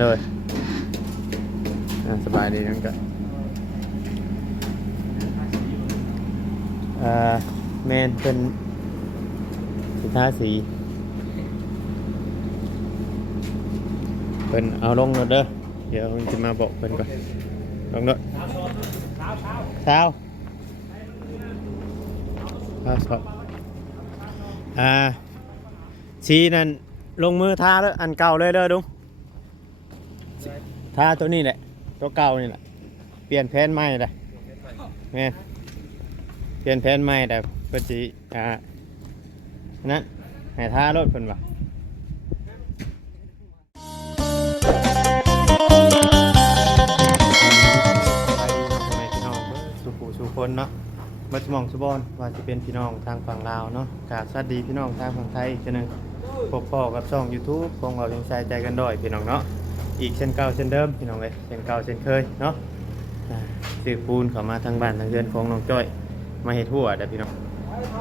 เลยอ่าสบายดีนั่นก็อ่าแมนเป็นสินค้าสีเป็นเอาลงรถเด้อเดี๋ยวมันจะมาบอกเป็นก่อนลงรถเช้าเช้าสอบอ่าชีนั่นลงมือทาแล้วอันเก่าเลยเด้อดุง ถ้าตัวนี้แหละ ตัวเก่านี่แหละเปลี่ยนแผนใหม่เลยแม่เปลี่ยนแผนใหม่แต่ปฏิอ่านั้นให้ท่ารถเพิ่นว่าไปดีพ่อแม่พี่น้องเด้อสู่ผู้สู่คนเนาะบัดสมองสุบอนว่าจะเป็นพี่น้องทางฝั่งลาวเนาะกราสวัสดีพี่น้องทางฝั่งไทยอีกเทื่อหนึงพบพ่อกับช่อง YouTube ของเรายังใช้ใจกันด้อยพี่น้องเนาะ อีกเช่นเก่าเช่นเดิมพี่น้องเลยเช่นเก่าเช่นเคยเนาะอ่าซื้อปูนเข้ามาทางบ้านทางเรือนของน้องจ้อย มาเฮ็ดทั่วเด้อพี่น้อง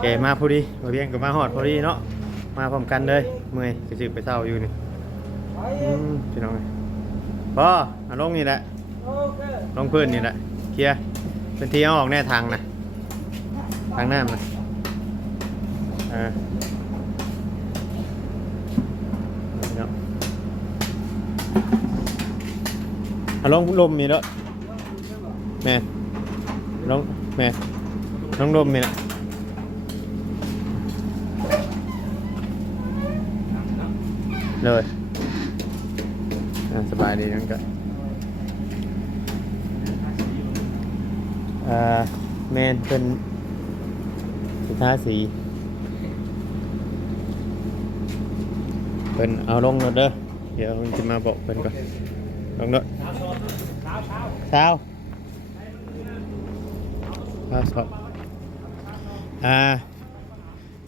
แกมาพอดีมาเรียงกับมาฮอดพอดีเนาะมาพร้อมกันเลยเมื่อยจะสืบไปเศร้าอยู่นี่พี่น้องเอ้ยพอเอาลงนี่แหละลงพื้นนี่แหละเคลียร์เป็นทีเอาออกแน่ทางนะทางหน้ำนะเออนี่เนาะ เอาลงลมมีแล้วแม่ลงแม่ลงลมมีนะเลยสบายดีนั่นก็อ่าแมนเป็นสินค้าสีเป็นเอาลงรถเด้อเดี๋ยวมันจะมาบอกเป็นก่อนลงรถ เช้าเช้าสอบอ่า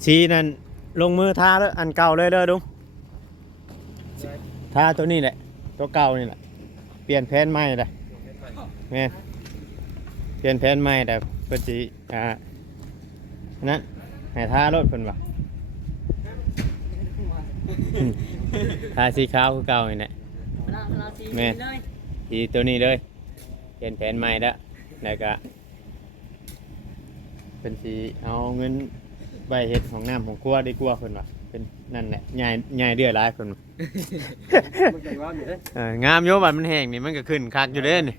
ชีนั่นลงมือทาแล้วอันเก่าเลยเด้อดุงทาตัวนี้แหละ ตัวเก่านี่แหละ เปลี่ยนแผนใหม่เลยแม่นเปลี่ยนแผนใหม่แต่ปฏิอ่านั้นให้ทารถเพิ่นว่าทาสีขาวคือเก่านี่แหละแม่ ทีตัวนี้เลยเปลี่ยนแผนใหม่แล้วแล้วก็เป็นสีเอาเงินใบเฮ็ดของน้ำของครัวดีกว่าคนว่าเป็นนั่นแหละใหญ่ใหญ่เดือดร้ายคนว่ามันใจว่าอยู่เด้เอองามโยบัดมันแห้งนี่มันก็ขึ้นคักอยู่เด้นี่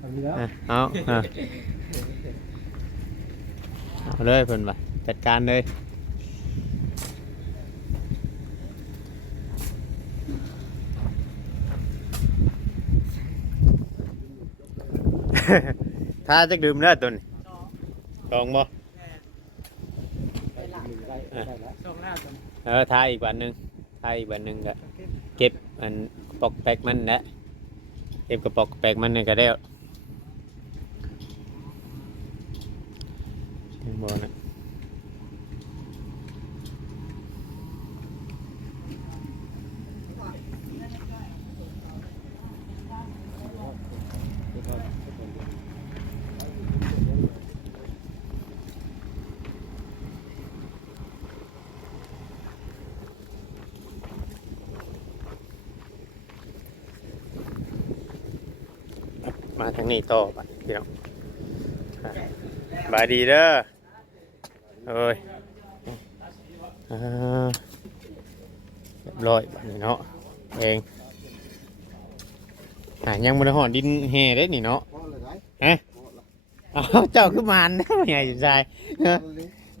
ทำนี้แล้วเออเอาเอาเอาเลยเพิ่นว่าจัดการเลย ถ้าจะดื่มเลือดตัวนี้ลองบ่ได้ได้แล้วส่งแล้วส่งเออทายอีกวันหนึ่งทายอีกวันหนึ่งก็เก็บอันปอกแปกมันแหละเก็บกระปอกแปกมันนี่ก็ได้ถึงบ่นะ ทางนี้ต่อไปพี่น้องบายดีเด้อเอ้ยอ่าเรียบร้อยบัดนี้เนาะเองอะยังบนหอดดินแห่ได้นี่เนาะเฮะอ้าวเจ้าคือมารนะใหญ่ใจ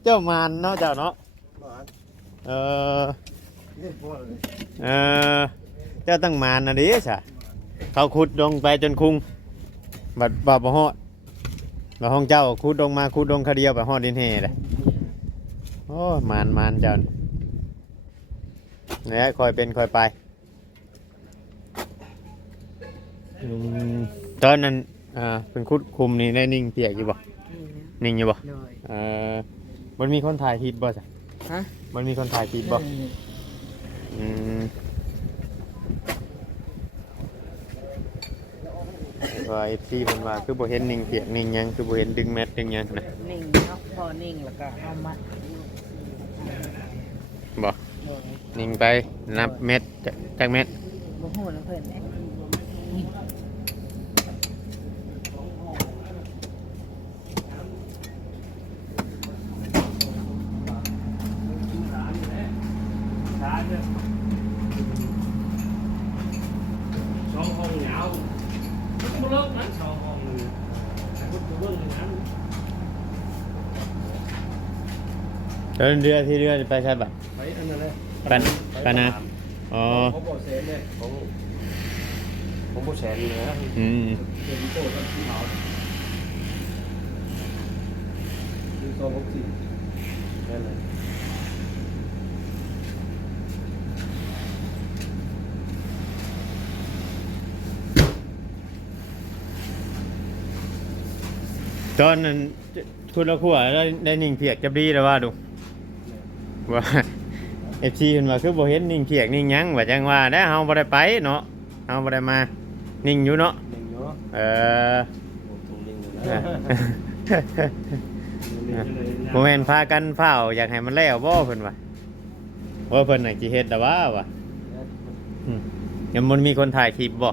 เจ้ามารเนาะเจ้าเนาะเอ่อเออเจ้าตั้งมารนะดิสะเขาขุดลงไปจนคุง บัดบ่บ่ฮอดบ่ห้องเจ้าขุดลงมาขุดลงคาเดียวไปฮอดดินแห่เลยโอ้ยมารมารเจ้านี่เนี่ยคอยเป็นคอยไปอืมตอนนั้นอ่าเป็นคุดคุมนี่ได้นิ่งเปียกอยู่บ่นิ่งอยู่บ่เลยเออมันมีคนถ่ายคลิปบ่จ้ะฮะมันมีคนถ่ายคลิปบ่อืม ว่าเอฟซีมันว่าคือบ่เห็นนิ่งเปียกนิ่งหยังคือบ่เห็นดึงแมทดึงหยังนะนิ่งเนาะพอนิ่งแล้วก็เอามาบ่เลยนิ่งไปนับเม็ดจากจากเม็ดมบ่ฮู้นะเพิ่นแหละ สองห้องเหงาไม่เลิกนั้นสองห้องเลยแต่ก็เลิกอย่างนั้น เดินเรือที่เรือไปใช่ปะไปอันนั้นเลยปันปันนะอ๋อเขาบอกเซนเนี่ยของของผู้แสนเลยนะอืมเดี๋ยวมีโต้กับที่เขาดูสองหกสี่นั่นเลยตอนนั้นคุณละขั้วได้ได้นิ่งเพียกจับดีแล้วว่าดู ว่าเอฟซีเพิ่นว่าคือบ่เห็นนิ่งเพียกนิ่งหยังว่าจังว่าได้เฮาบ่ได้ไปเนาะเฮาบ่ได้มานิ่งอยู่เนาะหนึ่งเนาะเออตรงลิงเลยเอนะอบ่แม่นพากันเฝ้าอยากให้มันแล้วบ่เพิ่นว่าว่าเพิ่นน่ะสิเฮ็ดแต่ว่าว่ะอืมยังมันมีคนถ่ายคลิปบ่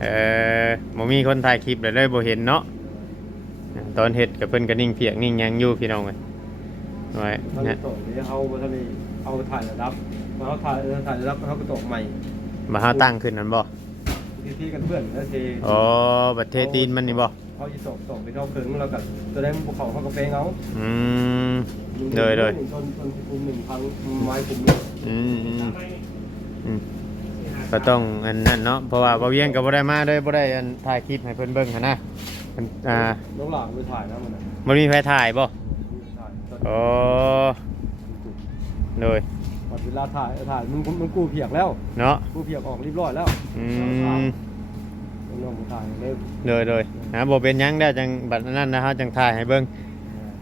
เออบ่มีคนถ่ายคลิปเลยเลยบ่เห็นเนาะตอนเฮ็ดกับเพิ่นก็นิ่งเพียกนิ่งหยังอยู่พี่น้องเอ้ย ไว้เขาเนี่ยตกนี่เขาทะเลเอาถ่ายระดับมาเขาถ่ายถ่ายระดับเขาก็ตกใหม่มาหาตั้งขึ้นนั่นบ่ที่ที่กันเพื่อนแล้วเทอ๋อบัดเทตีนมันนี่บ่เขาจะตกตกไปเขาเคิงแล้วกันตัวนั้นภูเขาเขาก็เป้งเอาอืมเลยเลยชนชนกลุ่มหนึ่งพันไม้กลุ่มหนึ่งอืมอืมอืมก็ต้องอันนั้นเนาะเพราะว่าบ่เวียงก็บ่ได้มาเลยบ่ได้อันถ่ายคลิปให้เพิ่นเบิ่งหันนะมันอ่าน้องหลานไปถ่ายนะมันนะบ่มีใครถ่ายบ่ถ่าย อ๋อเลยปัจจุบันถ่ายถ่ายมึงมึงกูเพียกแล้วเนาะกูเพียกออกเรียบร้อยแล้วอืมน้องๆถ่ายเลยเลยเลยฮะบ่เป็นหยังได้จังบัดนั้นนะฮะจังถ่ายให้เบิ่ง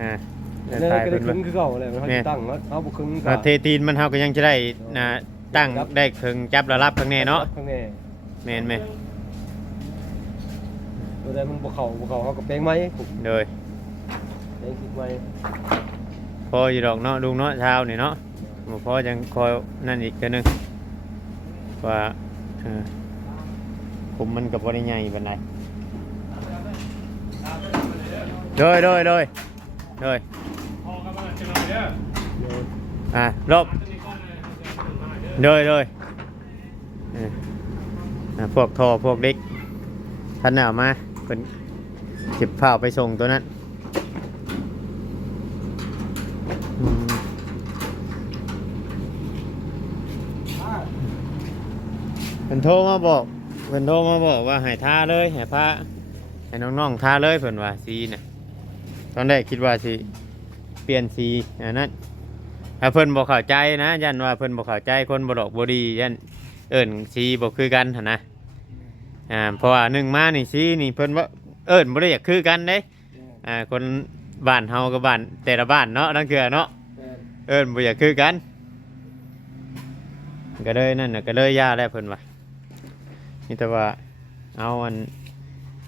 อ่าเนี่ยถ่ายก็ได้เพิ่นครึ่เบิ่งงคือเก่าเลยเขาจะตั้งแล้วเขาบุกครึ่งอ่าเทตีนมันเฮาก็ยังจะได้นะตั้งได้ครึ่งจับระลับข้างในเนาะข้างในแม่นไหมตัวใดมันบุกเขาบุกเขาเขาก็เป้งไหมผมเลยเป้งคิดไหมพ ออยู่ดอกเนาะลุงเนาะเช้านี่เนาะบ่พอจังคอยนั่นอีกเทื่นึงว่าเออผมมันก็บ่ได้ใหญ่ปานใดโดยโดยโดยโดยพอกันมาจะหน่อยด้ออะรบตัวยด้อโดยโดยเอออะพวกทอพวกเด็กท่านเอามาเป็นเก็บผ้าไปส่งตัวนั้นอืมเพิ่นโทรมาบอกเพิ่นโทรมาบอกว่าให้ท่าเลยให้พาให้น้องๆท่าเลยเพิ่นว่าสีน่ะตอนแรกคิดว่าสิเปลี่ยนสีอันนั้นถ้าเพิ่นบ่เข้าใจนะยันว่าเพิ่นบ่เข้าใจคนบ่ดอกบ่ดียันเอิ้นสีบ่คือกันหั่นนะอ่าเพราะว่าหนึ่งมานี่สีนี่เพิ่นว่าเอิ้นบ่ได้อยากคือกันเด้อ่าคนบ้านเฮากับบ้านแต่ละบ้านเนาะนั่นคือเนาะเอิ้นบ่อยากคือกัน ก็เลยนั่นน่ะก็เลยย่าแล้วเพิ่นว่า นี่แต่ว่าเอาอัน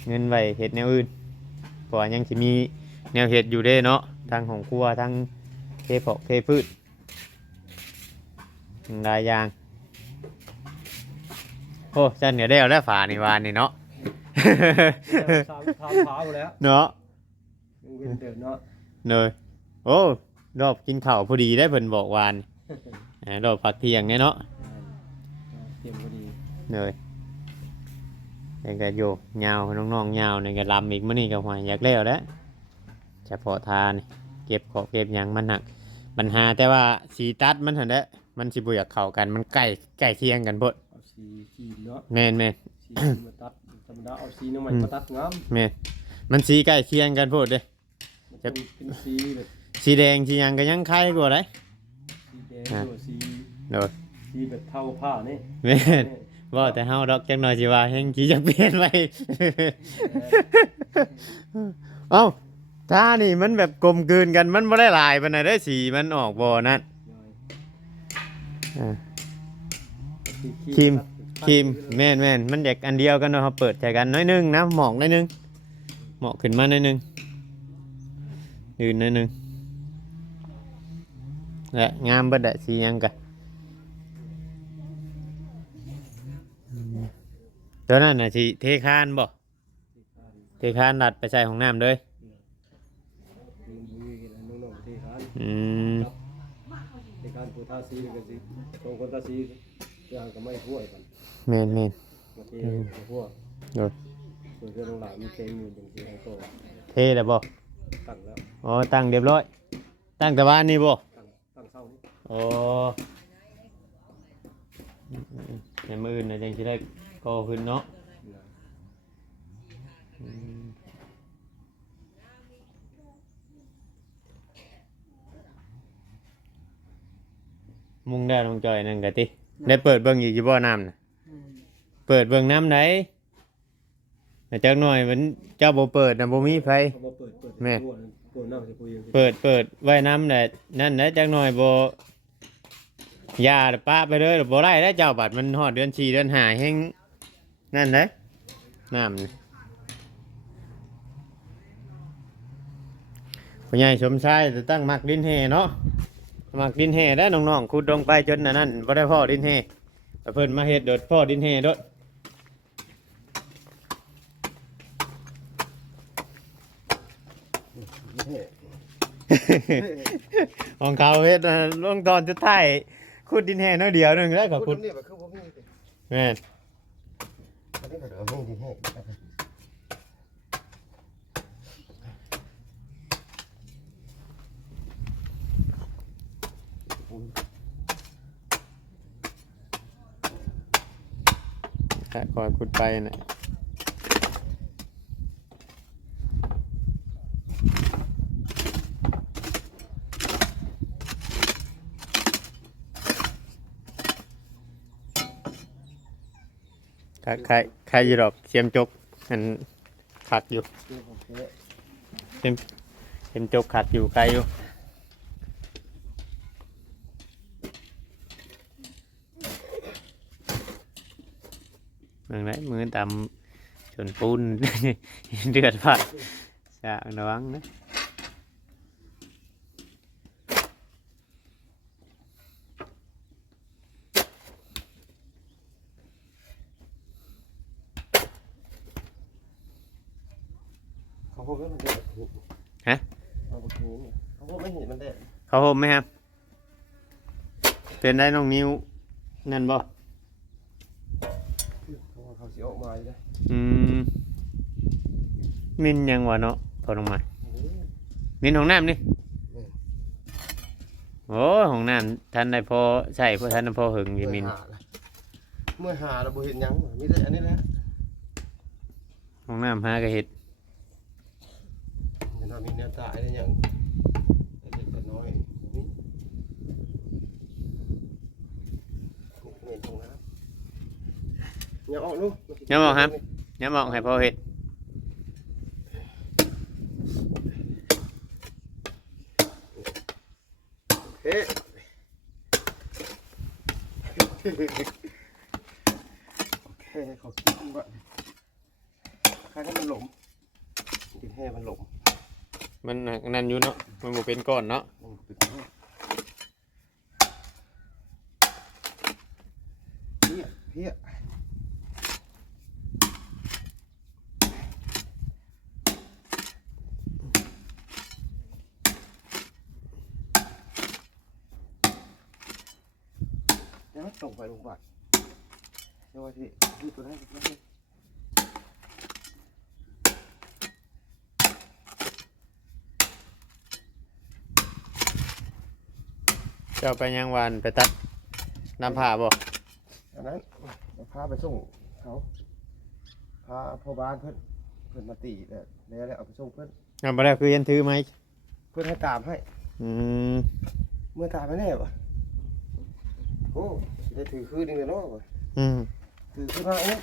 เงินไว้เฮ็ดแนวอื่นเพราะว่ายังสิมีแนวเฮ็ดอยู่เด้เนาะทางของครัวทางเทพอกเทพืชหลายอย่างโอ้จันเดี๋ยวได้เอาแล้วฝานี่วานนี่เนาะ สามเท้าเท้าแล้วเนาะเดินเดินเนาะเนยโอ้รอบกินข้าวพอดีได้เพิ่นบอกวานอ่ารอบพักเที่ยงเนี่ยเนาะ เตรียมพอดี เนย นี่ก็โยกยาวน้องๆยาวนี่ก็ลำอีกมื้อนี้ก็หวยอยากแล้วแหล้วเฉพาะทานเก็บของเก็บหยังมันหนักปัญหาแต่ว่าสีตัดมันเห็นได้อมันสิบ่อยากเข้ากันมันใกล้ใกล้เคียงกันโพดเอาสีสีเนาะแม่นแม่นสีมาตัดธรรมดาเอาสีน้ำมันมาตัดงามแม่นมันสีใกล้เคียงกันโพดเด้มันเป็นเป็นสีแบบสีแดงสีหยังก็ยังคล้ายกว่าได้ สีแดงอะตัวสีโดยสีแบบเท่าผ้านี่แม่น ว่าแต่เฮาดอกจังหน่อยสิว่าแฮงสิจะเปลี่ยนไป เอ้าถ้านี่มันแบบกลมกลืนกันมันบ่ได้หลายปานใดได้อสีมันออกบ่นั่นอ่า ครีม ครีมแม่นแม่นมันอยากอันเดียวกันเนาะเขาเปิดใจกันน้อยหนึงนะหมอกน้อยหนึงหมอกขึ้นมาน้อยหนึงยืนน้อยหนึงและงามเบิดอะสีหยังกะ เดี๋ยวนั้นน่ะสิเทคานบ่เทคานดัดไปใส่ห้องน้ำเลยมีมีกันน้องๆที่ร้านอืมในการปูทาสีกันสิตรงคนทาสีอย่างก็ไม่ห่วยกันแม่นแม่นบางทีห่วเดี๋ยวส่วนเรื่องหลานมีเพลงอยู่อย่างที่ให้ก็เทแล้วบ่ตั้งแล้วอ๋อตั้งเรียบร้อย ตั้งแต่บ้านนี่บ่ตั้งตั้งเศร้านี่โอ้ในมืออื่นนะจังสิได้ ก่อขึ้นเนาะนะอืมมุ่งได้ลงจอยนั่นกะติได้เปิดเบิ่งอีกอยู่บ่น้ำน่ะอืมเปิดเบิ่งน้ำไหนแต่จักหน่อยมันเจ้าบ่เปิดน่ะบ่มีไฟเขามาเปิดเปิดแม่ปวดปวดน้ำจะปุยเปิดเปิดไว้น้ำแต่นั่นนะจักหน่อยบ่ยาป้าไปเลยบ่ได้แล้วเจ้าบัดมันฮอดเดือน4เดือน5แฮง นั่นเด้น้ำนี่พ่อใหญ่สมชายจะตั้งมักดินแห่เนาะมักดินแห่ได้น้องๆขุดลงไปจนอันนั้นบ่ได้พ่อดินแห่แต่เพิ่นมาเฮ็ดโดดพ่อดินแห่โดดของเขาเฮ็ดนะลงตอนจะท้ายขุดดินแห่น้อยเดียวหนึงแล้วก็คุขุณดนี่แบบคือผมนี่แม่น อันนี้ก็เดี๋ยวให้ดีให้ค่คอยขุดไปน่ะ ใครใครอยู่ดอกเสียมจกอันขัดอยู่เสียมเสียมจกขัดอยู่ไกลอยู่เมืองไหนมือตำชนปูนเดือดผัดสะระวังนะ เขาพูดไม่มันได้ฮะเอาไปคืนเขาพูดไม่เห็นมันได้เขาห่มไหมครับ เป็นได้น้องนิ้วนั่นบ่เขาว่าเขาสิออกมาเลยอืมมินยังวะเนาะพอลงมามินของน้ำนี่โอ้ยของน้ำท่านได้พอใช่พอท่านได้พอหึงอยี่มินเมื่อหาเราบ่เห็นหยังมีแต่อันนี้แหละของน้ำหากระเห็ดเห็นว่ามีแนวตายได้หยังแต่เด็กก็น้อยนี่นี่ตรงนั้นอย่าออกลูกย้ำบอกครับย้ำบอกให้พอเห็ดเฮ้โอเคขอกินก่อนใครให้มันหลงกินให้มันหลง มันหนักนั่นอยู่ เป็นก้อนเนาะมันปิดให้เพี้ยเพี้ยเดี๋ยวส่งไปโรงพยาบาลเดี๋ยวไว้ที่ที่ตัวนั้นตัวนั้น จ้าไปยังวันไปตัดน้ำผ่าบ่อันนั้นเราพาไปส่งเขาพาพ่อบ้านเพื่อนเพื่อนมาตีแล้วแล้วเอาไปส่งเพื่อนเอาไปแล้วคือยันถือไหมเพื่อนให้ตามให้ อืมเมื่อตามไม่แน่ปะโอ้ได้ถือคืนนึงเลยเนาะปะอืมถือขึ้นมาเอ๊ะ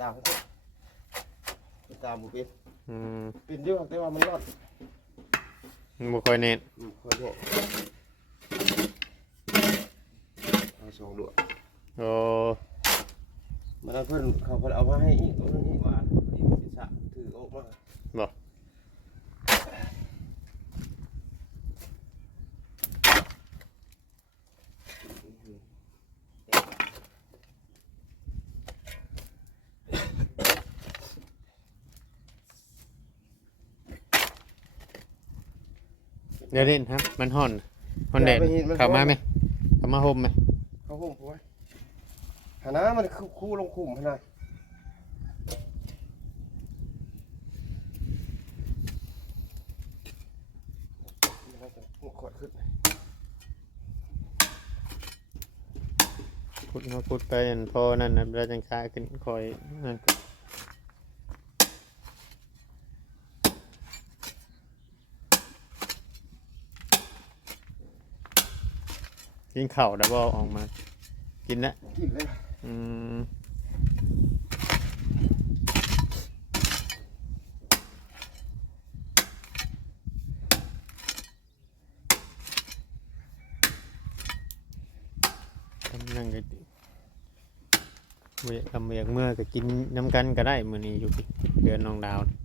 ตามเพื่อนไปตามบุเป็นอืมเป็นเยอะแต่ว่ามันรอดมันบ่ค่อยเน้นอืมคนเนี่ย เขาสองดวงอ้มาอมันเพื่อนเขาเพิ่นเอามาให้อีกเอาเนี้ว่าดีมันถือออกมาเนาะเดี๋ยวเล่นครับ มันห่อนห่อนแดดเข้ามาไหมเข้ามาห่มไหม ห่มผัวหาน้ามันคู่คู่ลงขุ่มขนาดหัวขอดขึ้นพุดมาพุดไปอันพอนั่นนะเราจังคาขึ้นคอยนั่น ก็กินข้าวได้บ่ออกมา กินแล้วกินเลยอืมกำลังก็เวียกำเวียกเมื่อก็กินน้ำกันก็ได้มื้อนี้อยู่พี่เดือนน้องดาวน่ะ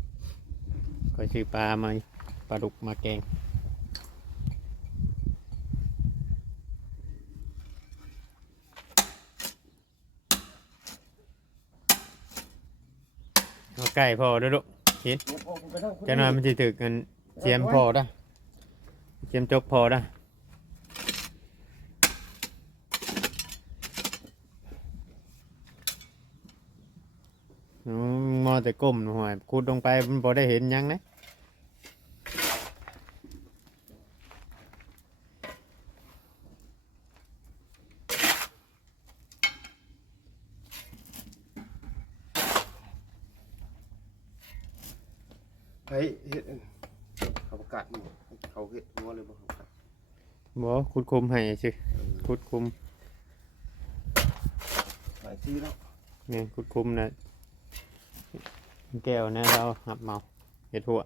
ก็ซื้อปลามาปลาดุกมาแกง เอาไก่พอด้วยลูกเห็นเอาเอาไปทางคนจะนอนมันจะถึกกันเจียมพอได้เจียมจกพอได้อืมอแต่ก้มหอยคุดลงไปมันพอได้เห็นยังนะ เฮ้ยเฮ็ดอันเขาประกาศหมู่เขาเฮ็ดหัวเลยบ่เขาประกาศ บ่ขุดคุมให้สิขุดคุมหลายที่แล้วเนี่ยขุดคุมนะแก้วนะเราหับเมาเห็ดหัว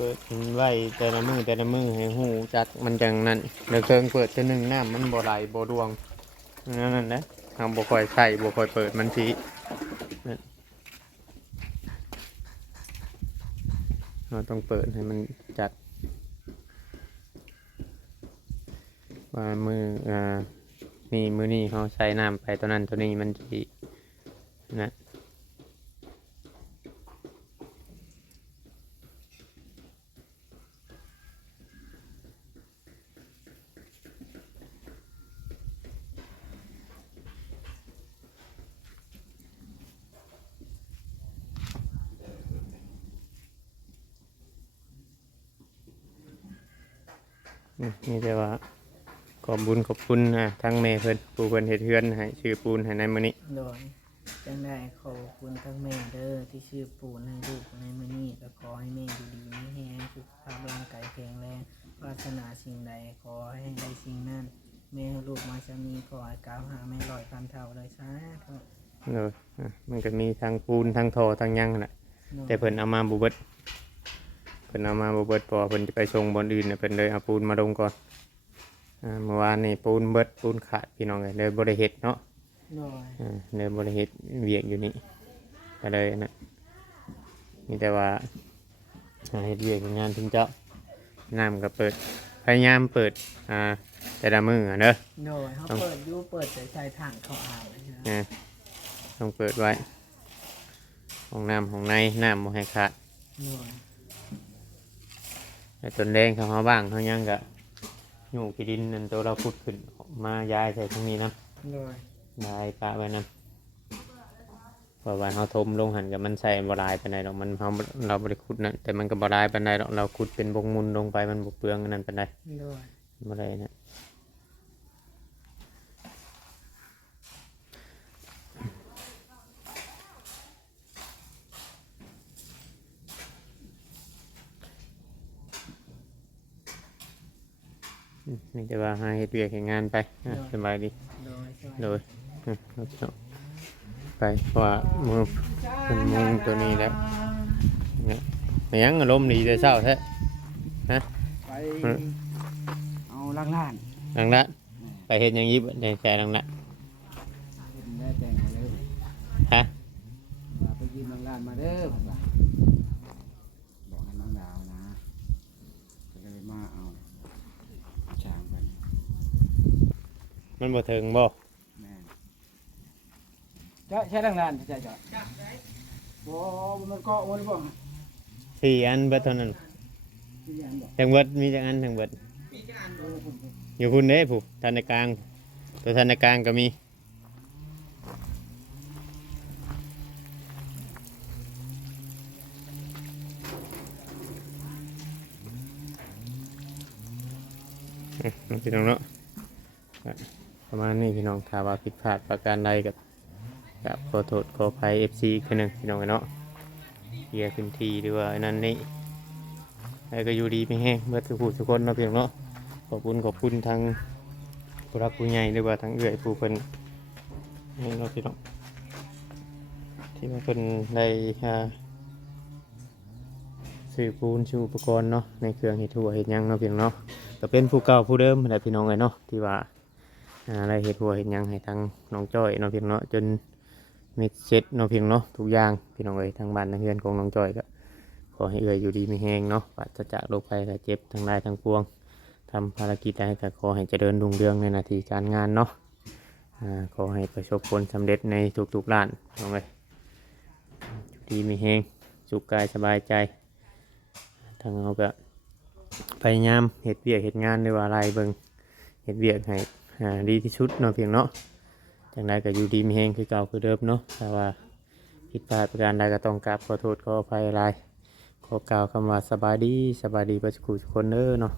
ปิดไว้แต่ละมือแต่ละมือให้หูจักมันจังนั้นเดี๋ยวเครื่องเปิดจะหนึ่งน้ำมันบ่ไหลบ่ดวงนั่นนั่นนะทาบ่ค่อยใส่บ่ค่อยเปิดมันทีนั่นเราต้องเปิดให้มันจัดว่ามืออ่ามีมือนี้เขาใส่น้ำไปตัวนั้นตัวนี้มันทีนะ อืมนี่แต่ว่าข อบบุญขอบคุณนะทั้งแม่เพิ่นผู้เพิ่นเฮ็ดเฮือนให้ชื่อปูนให้ในมื้อนี้โดยจังได้ขอบคุณทั้งแม่เด้อที่ชื่อปูนให้ลูกในมื้อนี้ก็ขอให้แม่อยู่ดีมีแรงสุขภาพร่างกายแข็งแรงปรารถนาสิ่งใดขอให้ได้สิ่งนั้นแม่ให้ลูกมาจะมีขอให้กล่าวหาแม่ร้อยพันเท่าเลยสาธุเอออะมันก็มีทั้งปูนทั้งท่อทั้งหยังนั่นแหละโดยแต่เพิ่นเอามาบ่เบิดเพิ่นเอามาบ่เบิดเพอเพิ่นจะไปส่งบอนอื่นน่ะเพิ่นเลยเอาปูนมาลงก่อน อ่าเมื่อวานนี่ปูนเบิดปูนขาดพี่น้องเลยเลยบ่ได้เฮ็ดเนาะโดยอ่าเลยบ่ได้เฮ็ดเวียกอยู่นี่ก็เลยนะมีแต่ว่าหาเฮ็ดเวียกเฮ็ดงานถึงเจ้าน้ำก็เปิดพยายามเปิดอ่าแต่ละมื้ออะเด้อโดยเขาเปิดอยู่เปิดแต่ใช้ทางเขาอ่านเลยนะอ่าต้องเปิดไว้ห้องน้ำห้องในน้ำบ่ให้ขาดโดยไอ้ต้นแดงเขามาบ้างเขายังกะอยู่ขี้ดินนั่นตัวเราพุดขึ้นออกมาย้ายใส่ตรงนี้นะโดยย้ายปะไว้นั่นเพราะว่าเขาทมลงหันกับมันใส่บลายไปไหนใดดอกมันเขาเราบริขุดนั่นแต่มันก็บลายไปไหนใดดอกเราขุดเป็นบงมุนลงไปมันบกเปลืองอันนั่นไปไหนใดโดย บ่ได้นะ มนี่แต่ว่าหาเฮ็ดเวียกเฮ็ดงานไปอะสบายดีโดยสวัสโดดียอืมเอาเนาะไปเพราะว่ามือเป็นมุงตัวนี้แล้วเนี่ยมันยังอารมณ์ดีแต่เช้าแท้ไปอืมเอาล่างล่านหลังละไปเฮ็ดหยังยิบในใจนังละ แม่แต่งให้เลยฮะ ว่าไปยืมนางลานมาเด้อผมว่าบอกให้น้องดาวนะก็เลยมาเอาช้างกัน มันบ่ถึงบ่แม่นเจ้าใช้นางลานใช่จ้ะบ่มันเกาะมันบ่สี่อันเบิดเท่านั้นที่ยันบ่ทั้งเบิดมีจักอันทั้งเบิดอยู่พุ่นเด้ผู้ธนาคารตัวธนาคารก็มีอะพี่น้องเนาะอะ ประมาณนี้พี่น้องถ้าว่าผิดพลาดประการใดกับกับขอโทษขออภัย FC อีกคนหนึ่งพี่น้องเนาะเกียร์ขึ้นทีหรือว่าอันนั้นนี่แล้ก็อยู่ดีไม่แห้งเมื่อทุกผู้ทุกคนเนาะพี่น้องเนาะขอบคุณขอบคุณทางผู้รักผู้ใหญ่หรือว่าทางเอื้อยผู้เพิ่นนี่เนาะพี่น้องที่ว่าเพิ่นได้อ่าซื้อปูนซื้ออุปกรณ์เนาะในเครื่องเฮ็ดทั่วเฮ็ดยังเนาะพี่น้องเนาะก็เป็นผู้เก่าผู้เดิมแหละพี่น้องเลยเนาะที่ว่า อ่าได้เห็ดหัวเห็ดยังให้ทางน้องจ้อยเนาะพี่น้องเนาะจนมิดเช็ดเนาะพี่น้องเนาะทุกอย่างพี่น้องเลยทางบ้านทางเรือนของน้องจ้อยก็ขอให้เอ่ยอยู่ดีม่แห้งเนาะปราศจากโรคภัยไข้เจ็บทั้งได้ทั้งปวงทำภารกิจใดก็ขอให้เจริญรุ่งเรืองในหนาทีการงานเนาะขอให้ประสบผลสำเร็จในทุกๆด้านน้องเลยอยู่ดีม่แห้งสุขกายสบายใจทางเราก็พยายามเห็ดเวียกเห็ดงานหรือว่าอะไรเบิงเห็ดเวียกให้ ดีที่สุดเนาะเพียงเนาะจังไดก็อยู่ดีมีแหงคือเก่าคือเดิมเนาะแต่ว่าผิดพลาดประการใดก็ต้องกราบขอโทษขออภัยหลายขอกล่าวคำว่าสบายดีสบายดีประสกุทุกคนเด้อเนาะ